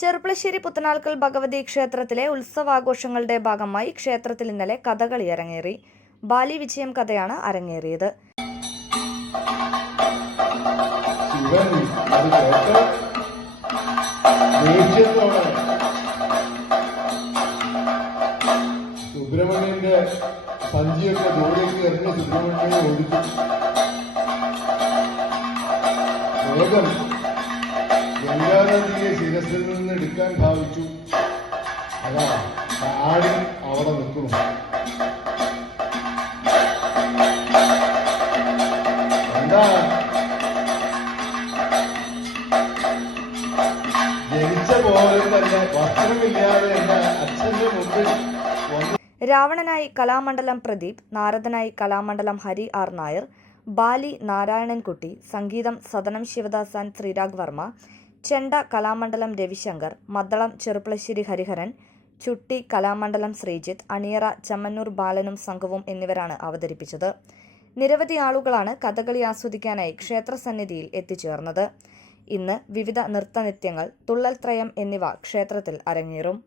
ചെറുപ്പളശ്ശേരി പുത്തനാൾക്കൽ ഭഗവതി ക്ഷേത്രത്തിലെ ഉത്സവാഘോഷങ്ങളുടെ ഭാഗമായി ക്ഷേത്രത്തിൽ ഇന്നലെ കഥകളി അരങ്ങേറി. ബാലി വിജയം കഥയാണ് അരങ്ങേറിയത്. സുബ്രഹ്മണ്യന്റെ സഞ്ചിയൊക്കെ ജോലിക്ക് എറിഞ്ഞ് സുബ്രഹ്മണ്യനെ ഓടിച്ചു. ഗംഗാനദിയെ ശിരസിൽ നിന്ന് എടുക്കാൻ ഭാവിച്ചു. അതാ ആടി അവിടെ നിൽക്കുന്നു. എന്താ? ജനിച്ച പോലെ തന്നെ വസ്ത്രമില്ലാതെ എന്റെ അച്ഛന്റെ മുമ്പിൽ രാവണനായി കലാമണ്ഡലം പ്രദീപ് നാരദനായി കലാമണ്ഡലം ഹരി ആർ നായർ ബാലി നാരായണൻകുട്ടി സംഗീതം സദനം ശിവദാസാൻ ശ്രീരാഗ് വർമ്മ ചെണ്ട കലാമണ്ഡലം രവിശങ്കർ മദ്ദളം ചെറുപ്പളശ്ശേരി ഹരിഹരൻ ചുട്ടി കലാമണ്ഡലം ശ്രീജിത്ത് അണിയറ ചമ്മന്നൂർ ബാലനും സംഘവും എന്നിവരാണ് അവതരിപ്പിച്ചത്. നിരവധി ആളുകളാണ് കഥകളി ആസ്വദിക്കാനായി ക്ഷേത്രസന്നിധിയിൽ എത്തിച്ചേർന്നത്. ഇന്ന് വിവിധ നൃത്തനൃത്യങ്ങൾ തുള്ളൽത്രയം എന്നിവ ക്ഷേത്രത്തിൽ അരങ്ങേറും.